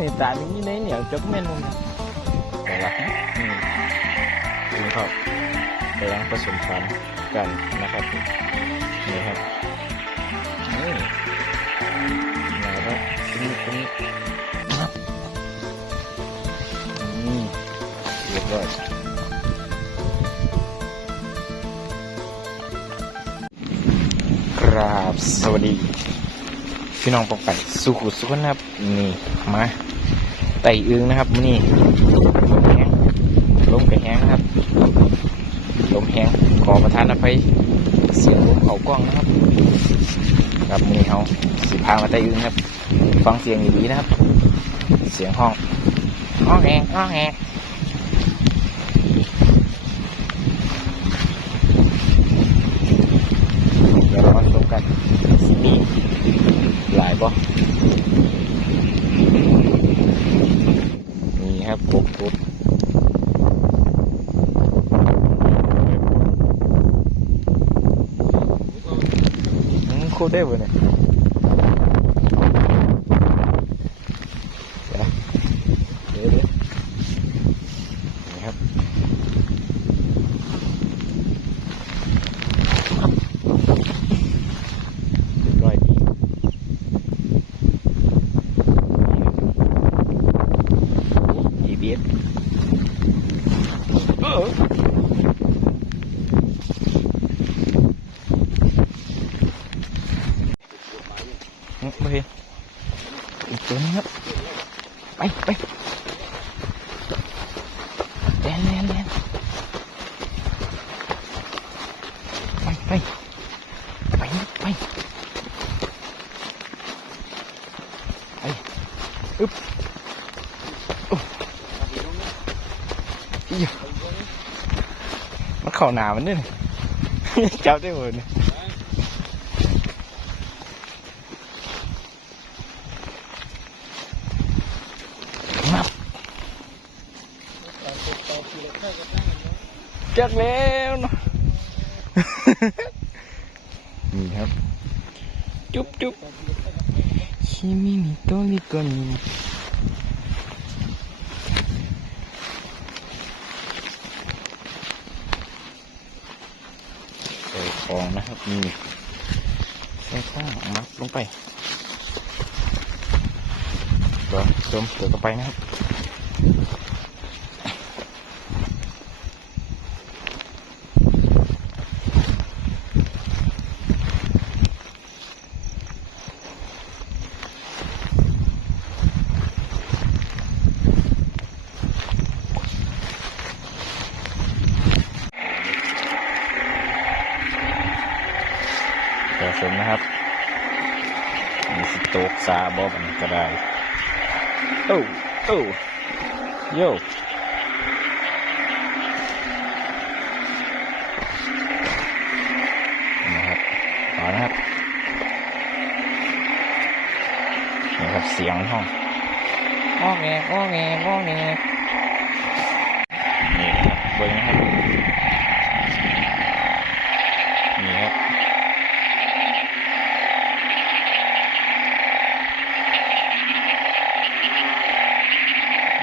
นี่ตามีนี่ในเหนียวจกเมนูนะเอาละอืมนี่ครับกำลังผสมพันธุ์กันนะครับนี่ครับนี่มาแล้วตัวนี้ตัวนี้นี่เรียบร้อยครับสวัสดี พี่น้องปองไปสุขุสุขนะครับนี่มาไต่อึงนะครับนี่แห้งลมกระแห้งครับลมแห้งขอประทานอภัยเสียงลมเขากล้องนะครับครับมือนี้เขาสิพามาไต่อึงครับ ฟังเสียงดีๆนะครับ เสียงห้องห้องแหงห้องแหงเดี๋ยวเรามาชมกันนี่หลาย บ่นี่ครับปุ๊บปุ๊บคูดได้บ่เนี่ยเดี๋ยวเดี๋ยวนี่ครับเรียบร้อยดี GPS เออไม่เห็นอีกตัวนึงครับ ไปไปแล่นแล่นแล่นไปไปไปไปไปอึ๊บ อีหยมันเข่าหนามันนี่จับได้หมดจักแล้วนะนี่ครับ จุ๊บจุ๊บชิมินิโตริโกนิ ใส่ของนะครับนี่ใส่ข้างมัดลงไป เดี๋ยวเติมเติมเข้าไปนะครับผสมนะครับมีสโตกซาบอบก็ได้ โอ้โอ้โย่นะครับต่อนะครับนี่ครับเสียงห้องอ้อแงอ้อแงอ้อแงนี่นะครับเบิ้งนะครับนี่ครับ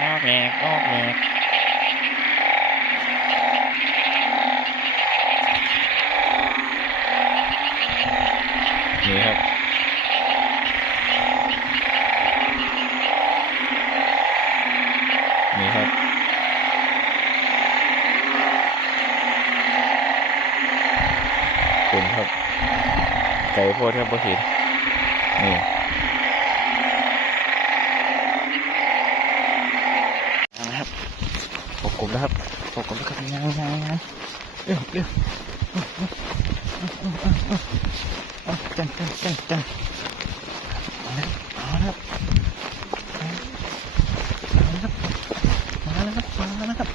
งอกแงกงอกแงกนี่ครับ นี่ครับ คุณครับ ไก่โพดครั บพ่เห็นนี่นะครับปกกลมแล้วครับปกกลมแล้วครับยังยังยังเร็วเร็วเอาจังจังจังจังมาแล้วมาแล้วมาแล้วครับมาแล้วครับมาแล้วครับ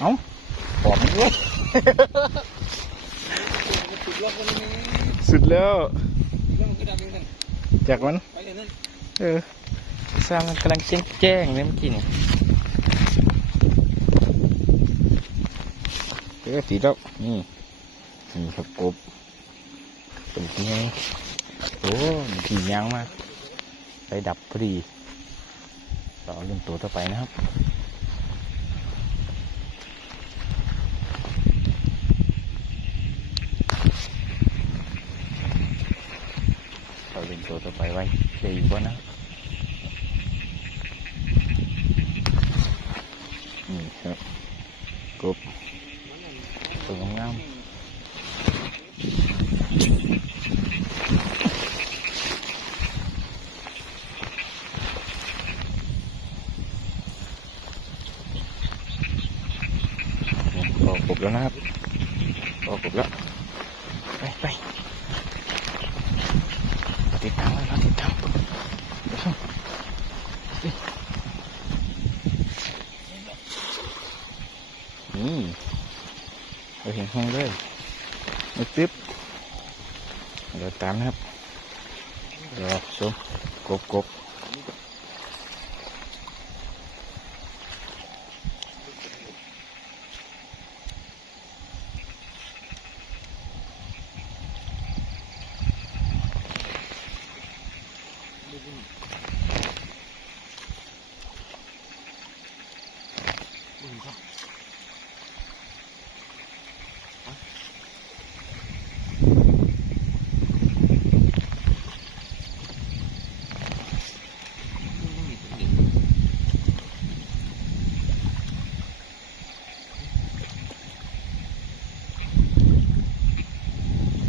เอาปอดมันด้วย สุดยอดวันนี้ สุดแล้ว เรื่องกระดาษนึงนั่น จากมันไปเลยนั่นเออสร้างมันกำลังแจ้งแจ้งเลยเมื่อกี้นี่เออสีแล้วนี่นี่ครับกบเป็นไงโอ้มีผียางมากไปดับพอดีต่อเรื่องตัวต่อไปนะครับ เราเล่น ตัวต่อไปไว้เดี๋ยวอีกว่านะนี่ครับกบตัวงามๆรอกบแล้วนะครับรอกบแล้ว ไปไป ติดตามไว้ครับติดตามนี่เราเห็นห้องเลยมาตึ๊บ เดี๋ยวตามนะครับรอชมกบกบ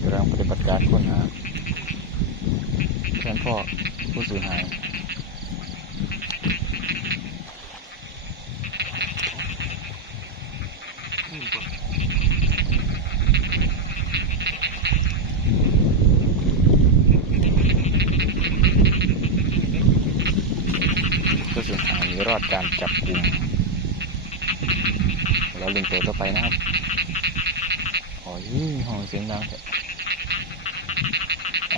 กำลังปฏิบัติ การค้นหาแทนพ่อผู้สูญหายผู้สูญหายรอดการจับกลุ่มเราเล่นตัวต่อไปนะครับโอ้ยห้องเสียงดังเถอะ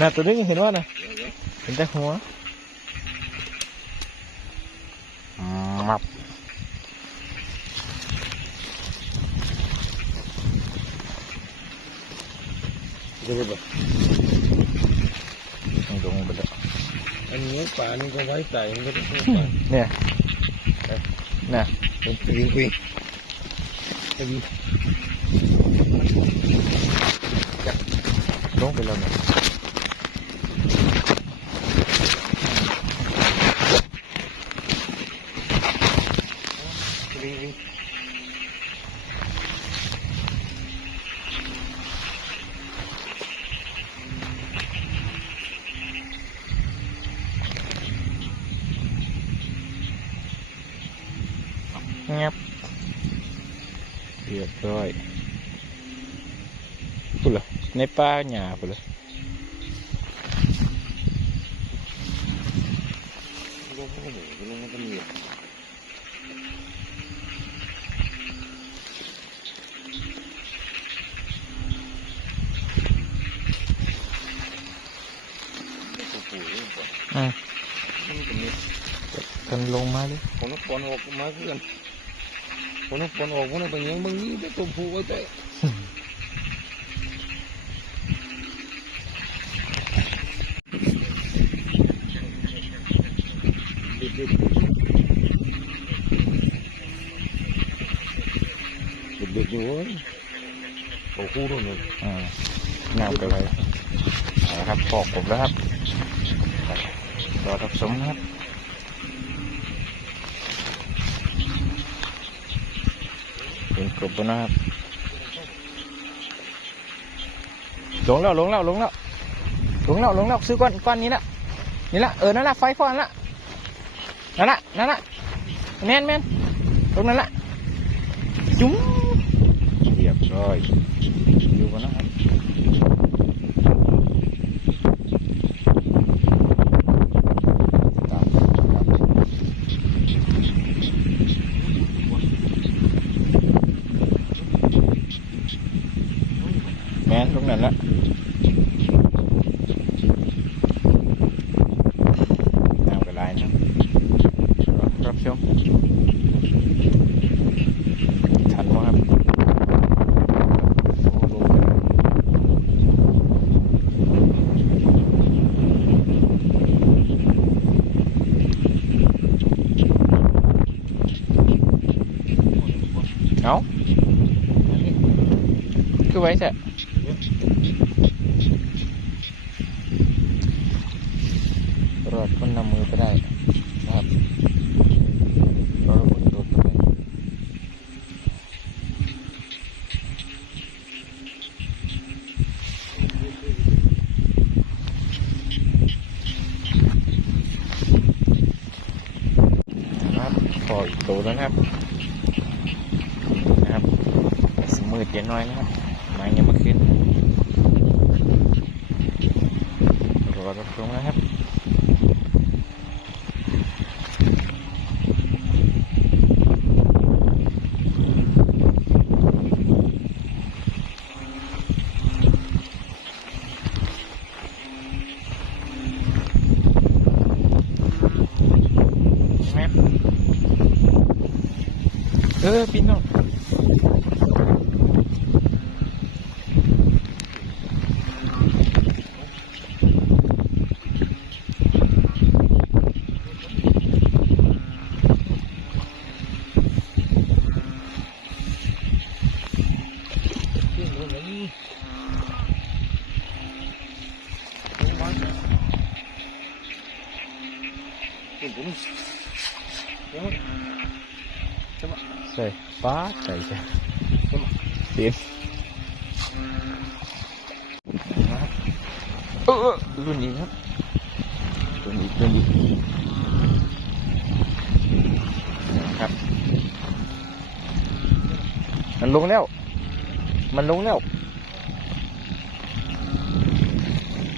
น่าตัวนึงเห็นว่านะเห็นแต่หัวอืมมับดูแบบลงไปแล้วอันนี้ป่านี่ก็ไว้ใจมันก็ต้องปลาเนี่ยน่ะเป็นปีนปีน ไอ้บี ลงไปแล้วเนี่ย บีบี เงียบเรียบร้อยพุ่นเหรอ ในป่าหญ้าพุ่นเหรอลงไม่หมูลงมันก็มีอืมมันก็มีกันลงมาเลยผมต้องปอนออกมาเพื่อนผมต้องปอนออกมันเป็นยังบางนี้ได้ตัวผู้ไว้แต่เด็ดๆ เด็ดๆอยู่เว้ยโอ้คู่ด้วยเนี่ยอืมเงาไปเลยเอาละครับปอกผมแล้วครับรอทับสมนะครับเป็นกบนะครับลงแล้วลงแล้วลงแล้วลงแล้วลงแล้วซื้อก้อนก้อนนี้ละนี่ละเออนั่นละไฟฟอนละ นั่นละนั่นละแมนแมนตรงนั้นละจุ้มยบร้อยอยู่กันนะครับตามครับแม่นตรงนั้นละน้ำกระไรนะครับรับชมทันไหมครับ โอ้ลงไปเอาคือ ไว้แท้รอดคนนำมือไปได้นะครับรอดคนโดดไปครับพออีกตัวแล้วนะครับนะครับสมืดเดี๋ยวน้อยนะครับไม้ยังไม่ขึ้น รอรับชมนะครับแม่เออปีนน้องใส่ป้าใส่ใช่เต็มนเออเออรุ่นนี้ครับรุ่นนี้รุ่นนี้นะครับ มันลงแล้ว มันลงแล้ว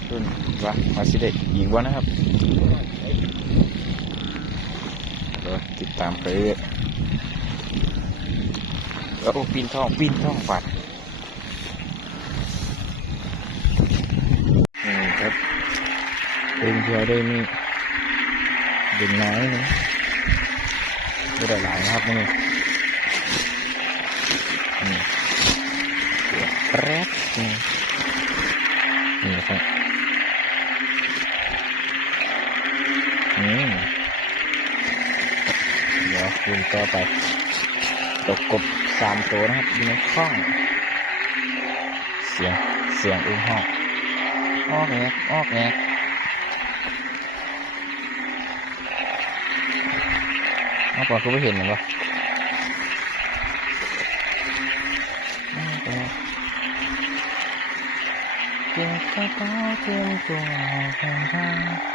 รุ่นวะมาสิได้อีกวะนะครับติดตามไปเรื่อย โอ้ปีนท่องปีนท่องปัดนี่ครับเป็นเที่ยวได้มีเด่นน้อยนะไม่ได้หลายนะครับนี่นี่แป๊บนี่นี่ครับนี่เดี๋ยวคูณต่อไปตกกบ สามตัวนะครับอยู่ในข้อง เสียง เสียงอุ้งหองออกแงกออกแงกเอาปอคือไม่เห็นเหรอวะออกแงกเก็บกระเป๋าเตรียมตัวเดินทาง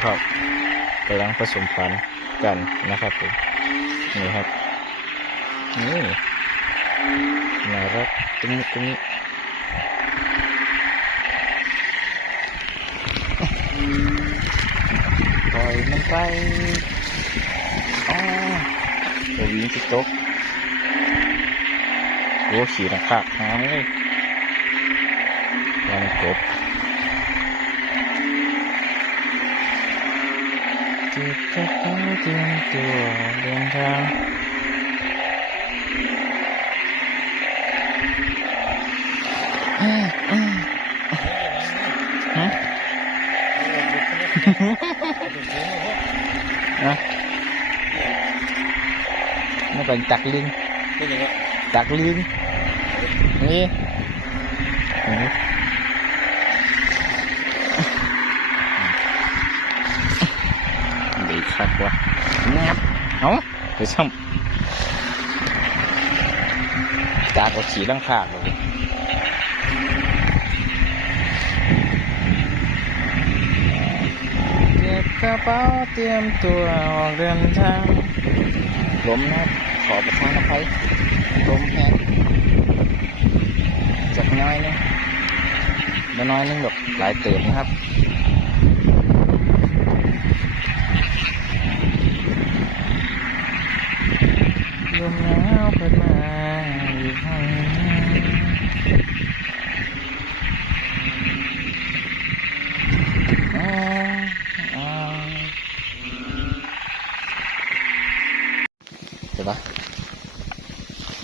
ดูครับกำลังผสมพันธุ์กันนะครับผมนี่ครับนี่น่ารักตรงนี้ตรงนี้ปล่อยมันไปอ๋อตัววิ่งที่ตกโอ้ขี่นักขักหางเลยยังกบ จิตจะต้องเตรียมตัวเดินทางฮะนะมันเป็นตักลิงตักลิงนี่ วะงับเอาไปซ้ำจากเอาขี่ดังขากเลยเก็บกระเป๋าเตรียมตัวออกเดินทางลมนะครับขอประทานอภัยลมแห้งจากน้อยนึงมาน้อยนึงแบบหลายเติมนะครับ ลมหนาวพัดมาอีกห้องอ่าอ่าเดี๋ยวปะ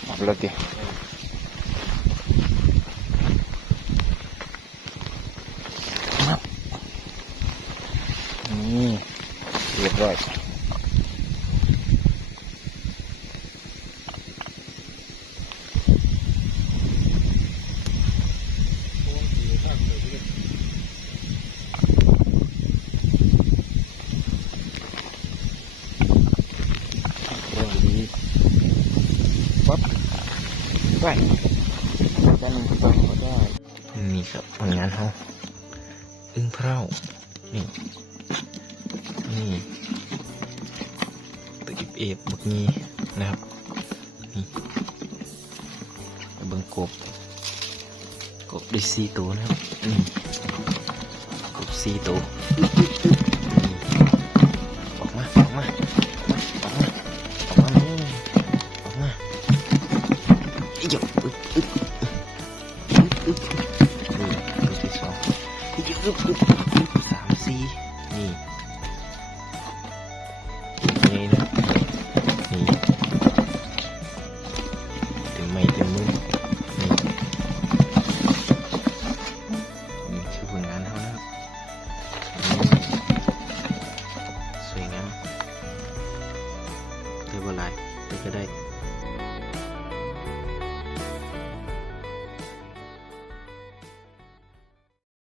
ออกรถดิรับนี่เรียบร้อย เรื่องดีปั๊บ ไปกันฟังก็ได้ นี่ครับผลงานเขาอึ้งเพรานี่ นี่ตะกิบเอฟบักนี้นะครับ นี่เบิ้งกบ กบได้สี่ตัวนะครับนี่กบสี่ตัว อึ๊บ